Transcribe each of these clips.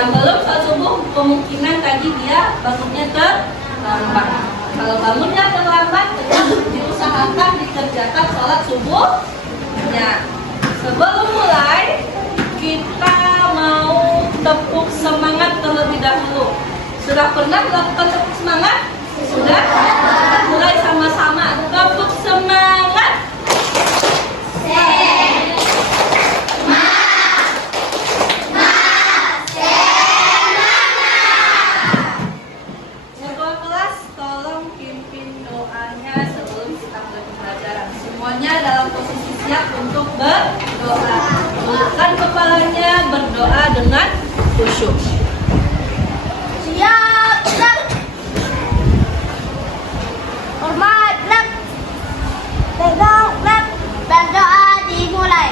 Yang belum sholat subuh kemungkinan tadi dia bangunnya terlambat. Kalau bangunnya terlambat, tetap diusahakan dikerjakan sholat subuhnya. Sebelum mulai, kita mau tepuk semangat terlebih dahulu. Sudah pernah melakukan tepuk semangat? Sudah? Kita mulai sama-sama. Tepuk semangat. Ketua kelas, tolong pimpin doanya sebelum kita mulai pembelajaran. Semuanya dalam posisi siap untuk berdoa. Tundukkan kepalanya, berdoa dengan khusyuk. Siap, gerak. Hormat, gerak. Pegang, gerak. Berdoa dimulai.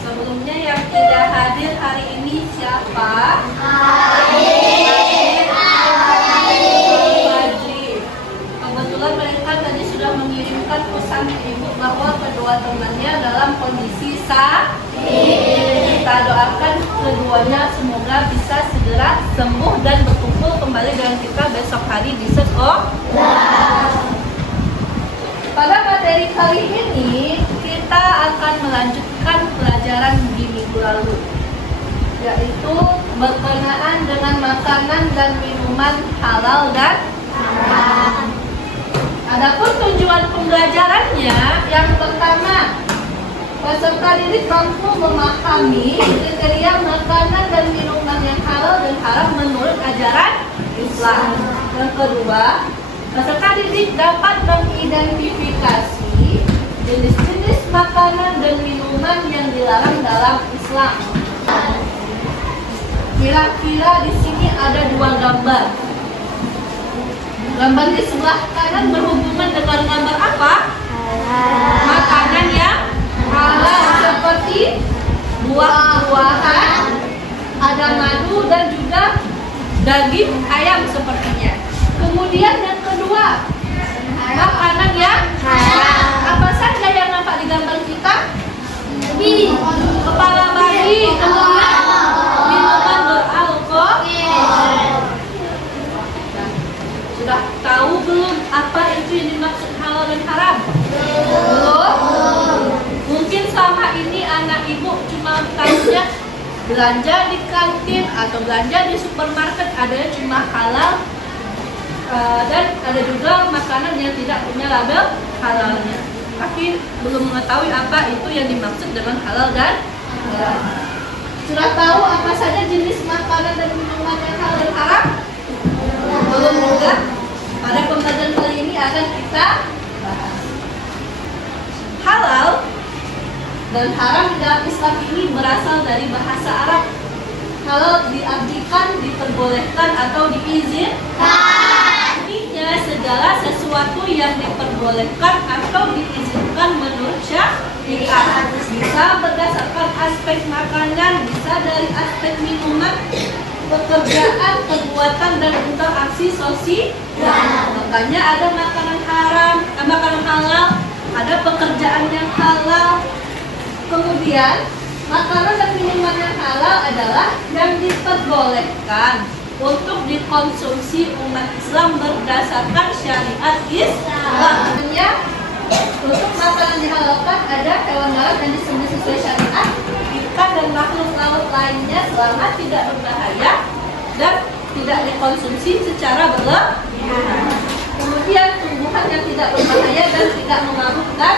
Sebelumnya yang tidak hadir hari ini siapa? Fajri. Kebetulan mereka tadi sudah mengirimkan pesan ke ibu bahwa kedua temannya dalam kondisi sakit. Kita doakan keduanya semoga bisa segera sembuh dan berkumpul kembali dengan kita besok hari di sekolah. Pada materi kali ini kita akan melanjutkan pelajaran di minggu lalu, yaitu berkenaan dengan makanan dan minuman halal dan haram. Adapun tujuan pembelajarannya, yang pertama, peserta didik mampu memahami kriteria makanan dan minuman yang halal dan haram menurut ajaran Islam. Yang kedua, peserta didik dapat mengidentifikasi jenis-jenis makanan dan minuman yang dilarang dalam Islam. Kira-kira di sini ada dua gambar. Gambar di sebelah kanan berhubungan dengan gambar apa? Makanan yang halal seperti buah-buahan, ada madu dan juga daging ayam sepertinya. Kemudian yang kedua, makanan yang haram. Apa saja yang nampak di gambar kita? Kepala bayi, kemudian minuman beralkohol. Sudah tahu belum apa itu yang dimaksud halal dan haram? Belum? Mungkin selama ini anak ibu cuma tahunya belanja di kantin atau belanja di supermarket adanya cuma halal, dan ada juga makanan yang tidak punya label halalnya, tapi belum mengetahui apa itu yang dimaksud dengan halal dan haram. Sudah tahu apa saja jenis makanan dan minuman yang halal dan haram? Belum juga. Pada pembelajaran kali ini akan kita bahas. Halal dan haram di dalam Islam ini berasal dari bahasa Arab. Halal diartikan diperbolehkan atau diizinkan. Artinya segala sesuatu yang diperbolehkan atau diizinkan menurut syariat. Bisa berdasarkan aspek makanan, bisa dari aspek minuman, pekerjaan, perbuatan, dan interaksi sosial. Makanya ada makanan haram, makanan halal, ada pekerjaan yang halal. Kemudian makanan dan minuman yang halal adalah yang diperbolehkan untuk dikonsumsi umat Islam berdasarkan syariat Islam. Untuk makanan dihalalkan ada hewan darat yang disembelih sesuai syariat, ikan dan makhluk laut lainnya selama tidak berbahaya dan tidak dikonsumsi secara berlebihan. Kemudian tumbuhan yang tidak berbahaya dan tidak memabukkan,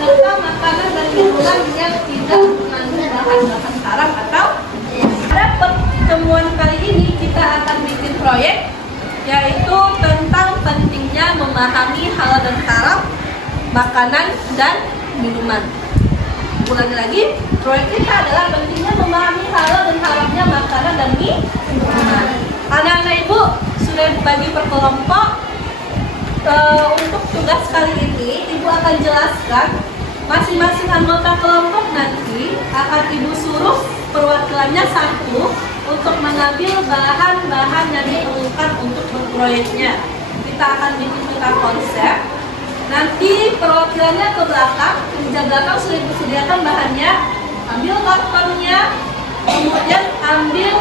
serta makanan dan minuman yang tidak mengandung bahan-bahan haram atau. Pada pertemuan kali ini kita akan bikin proyek, yaitu tentang pentingnya memahami halal dan haram makanan dan minuman. Ulangi lagi, proyek kita adalah pentingnya memahami halal dan haramnya makanan dan minuman. Anak-anak ibu sudah dibagi per kelompok. Untuk tugas kali ini Ibu akan jelaskan masing-masing anggota kelompok nanti akan Ibu suruh perwakilannya satu untuk mengambil bahan-bahan yang diperlukan untuk berproyeknya. Kita akan bikin tentang konsep. Nanti perwakilannya ke belakang, meja belakang sudah Ibu sediakan bahannya. Ambil kartonnya, kemudian ambil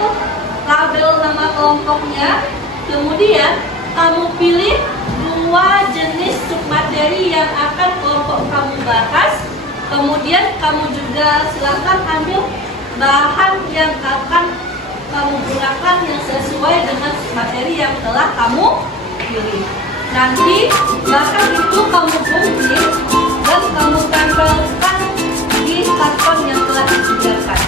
label nama kelompoknya. Kemudian kamu pilih 2 jenis submateri yang akan kelompok kamu bahas. Kemudian kamu juga silahkan ambil bahan yang akan kamu gunakan yang sesuai dengan materi yang telah kamu pilih. Nanti bahan itu kamu gunting dan kamu tempelkan di karton yang telah disediakan.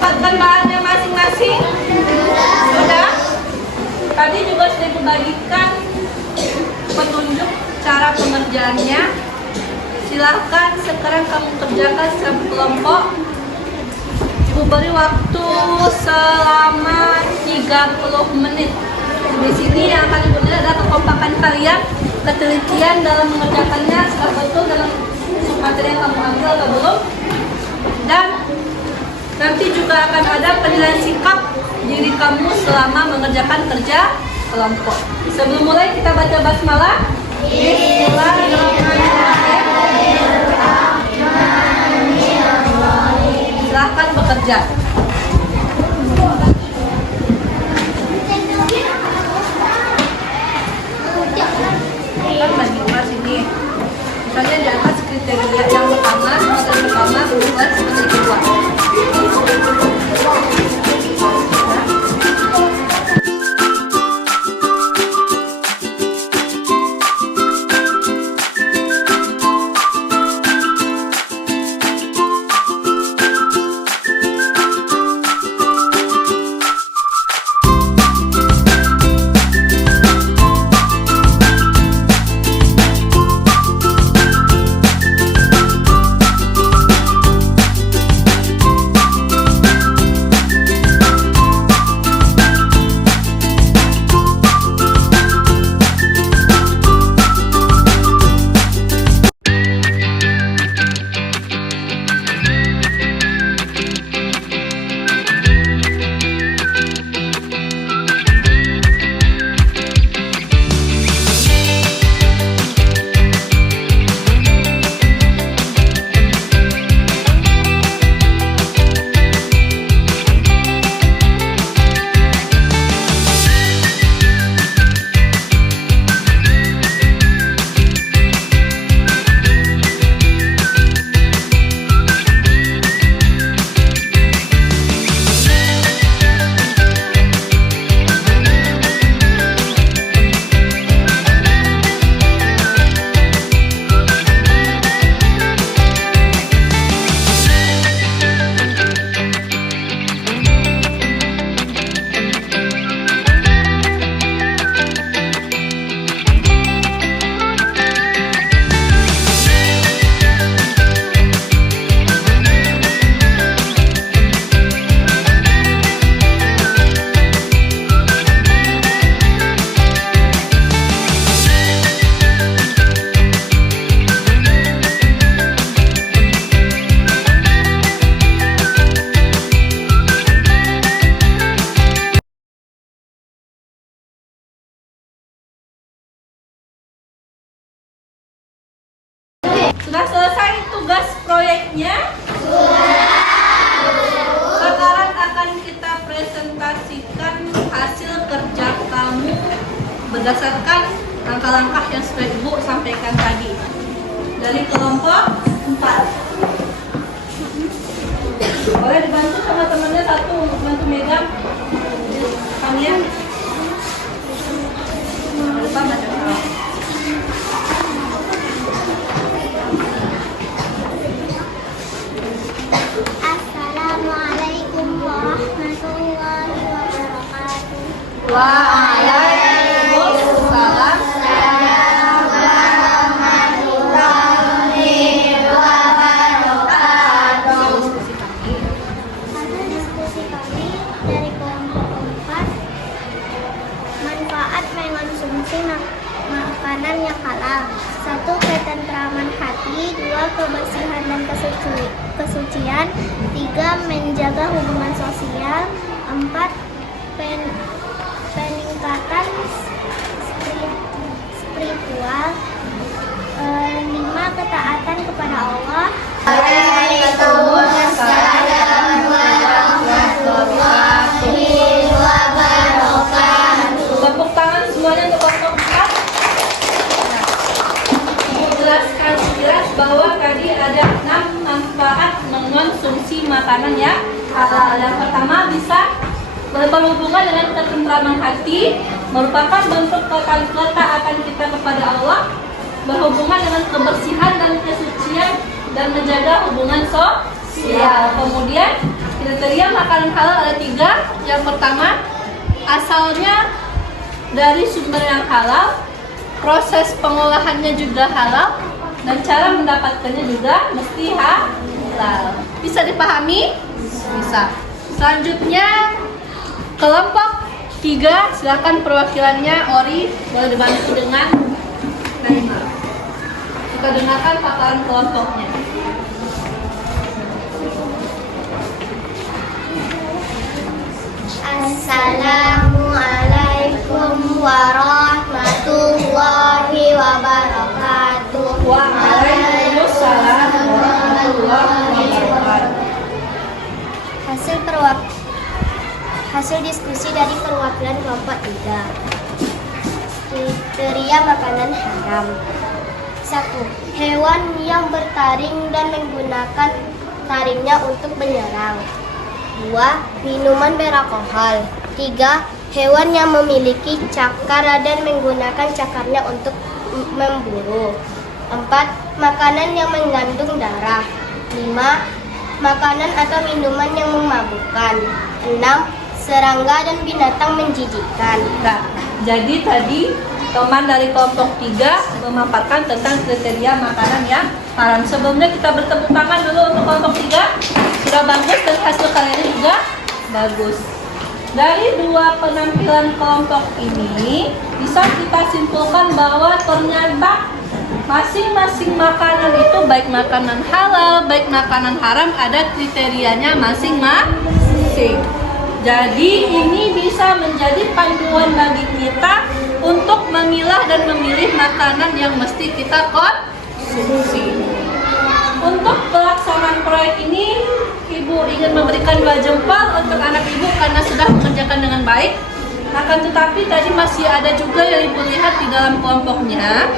Dapatkan bahannya masing-masing? Sudah? Tadi juga sudah dibagikan petunjuk cara pengerjaannya. Silahkan sekarang kamu kerjakan sekelompok. Ibu beri waktu selama 30 menit. Di sini yang akan Ibu lihat adalah kekompakan kalian, ketelitian dalam mengerjakannya, secara betul dalam materi yang kamu ambil atau belum. Dan nanti juga akan ada penilaian sikap diri kamu selama mengerjakan kerja kelompok. Sebelum mulai kita baca basmalah. Bismillahirrahmanirrahim. Silahkan bekerja. Kan bagi kelas ini. Misalnya di atas kriteria yang pertama, kedua, seperti kedua. Sudah selesai tugas proyeknya? Sekarang akan kita presentasikan hasil kerja kamu berdasarkan langkah-langkah yang sudah Ibu sampaikan tadi. Dari kelompok 4. Boleh dibantu sama temannya satu untuk bantu megang. Kalian. Jangan lupa baca doa. Assalamualaikum warahmatullahi wabarakatuh. Waalaikumsalam. Hasil diskusi kami dari kelompok 4, manfaat mengonsumsi makanan yang halal. 1. Ketentraman hati. 2. Kebersihan dan kesucian. 3. Menjaga hubungan sosial. 4. Peningkatan spiritual. 5. Ketaatan kepada Allah. Tepuk tangan semuanya untuk kelompok 4. Jelaskan jelas bahwa tadi ada 6 manfaat mengonsumsi makanan yang halal. Yang pertama, bisa berhubungan dengan ketentraman hati, merupakan bentuk ketaatan kita kepada Allah, berhubungan dengan kebersihan dan kesucian, dan menjaga hubungan sosial. Kemudian kriteria makanan halal ada 3. Yang pertama, asalnya dari sumber yang halal, proses pengolahannya juga halal, dan cara mendapatkannya juga mesti halal. Bisa dipahami? Bisa. Selanjutnya kelompok 3, silakan perwakilannya Ori, boleh dibantu dengan Naima. Kita dengarkan paparan kelompoknya. Assalamualaikum warahmatullahi wabarakatuh. Waalaikumsalam warahmatullahi wabarakatuh. Hasil diskusi dari perwakilan kelompok 3. Kriteria makanan haram. 1. Hewan yang bertaring dan menggunakan taringnya untuk menyerang. 2. Minuman beralkohol. 3. Hewan yang memiliki cakar dan menggunakan cakarnya untuk memburu. 4. Makanan yang mengandung darah. 5. Makanan atau minuman yang memabukkan. 6. Serangga dan binatang menjijikkan. Nah, jadi tadi teman dari kelompok 3 memaparkan tentang kriteria makanan yang haram. Sebelumnya kita bertepuk tangan dulu untuk kelompok 3. Sudah bagus dan hasil karyanya juga bagus. Dari 2 penampilan kelompok ini bisa kita simpulkan bahwa ternyata masing-masing makanan itu, baik makanan halal, baik makanan haram, ada kriterianya masing-masing. Jadi ini bisa menjadi panduan bagi kita untuk memilah dan memilih makanan yang mesti kita konsumsi. Untuk pelaksanaan proyek ini, Ibu ingin memberikan 2 jempol untuk anak Ibu karena sudah mengerjakan dengan baik. Akan tetapi tadi masih ada juga yang Ibu lihat di dalam kelompoknya,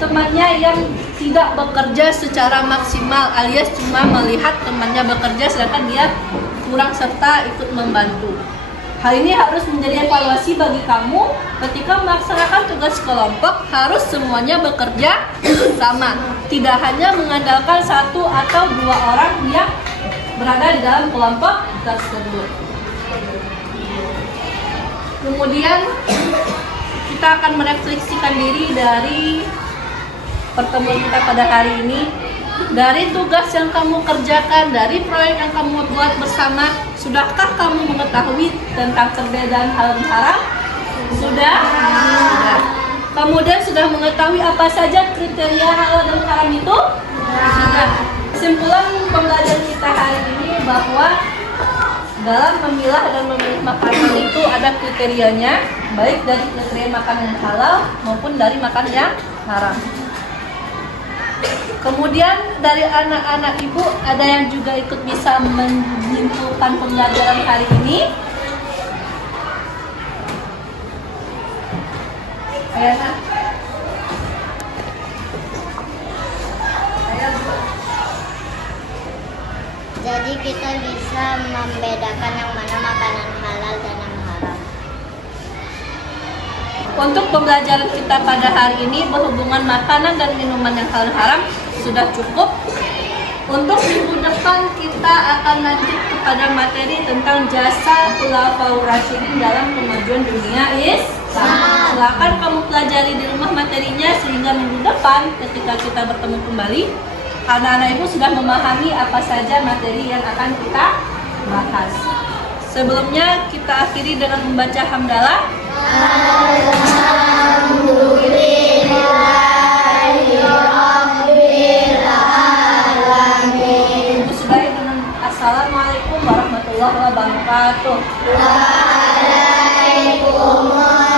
temannya yang tidak bekerja secara maksimal, alias cuma melihat temannya bekerja sedangkan dia kurang serta ikut membantu. Hal ini harus menjadi evaluasi bagi kamu ketika melaksanakan tugas kelompok, harus semuanya bekerja sama, tidak hanya mengandalkan 1 atau 2 orang yang berada di dalam kelompok tersebut. Kemudian kita akan merefleksikan diri dari pertemuan kita pada hari ini, dari tugas yang kamu kerjakan, dari proyek yang kamu buat bersama. Sudahkah kamu mengetahui tentang perbedaan halal dan haram? Sudah? Sudah. Kemudian sudah mengetahui apa saja kriteria halal dan haram itu? Sudah. Kesimpulan pembelajaran kita hari ini bahwa dalam memilah dan memilih makanan itu ada kriterianya, baik dari kriteria makanan yang halal maupun dari makanan yang haram. Kemudian dari anak-anak ibu ada yang juga ikut bisa menyimpulkan pembelajaran hari ini. Ayana. Jadi kita bisa membedakan yang mana makanan halal dan yang haram. Untuk pembelajaran kita pada hari ini berhubungan makanan dan minuman yang halal haram sudah cukup. Untuk minggu depan kita akan lanjut kepada materi tentang jasa Khulafaur Rasyidin dalam kemajuan dunia Islam. Silakan kamu pelajari di rumah materinya sehingga minggu depan ketika kita bertemu kembali, anak-anak ibu sudah memahami apa saja materi yang akan kita bahas. Sebelumnya kita akhiri dengan membaca hamdalah. Ibu sudahi dengan Assalamualaikum warahmatullahi wabarakatuh. Waalaikumsalam.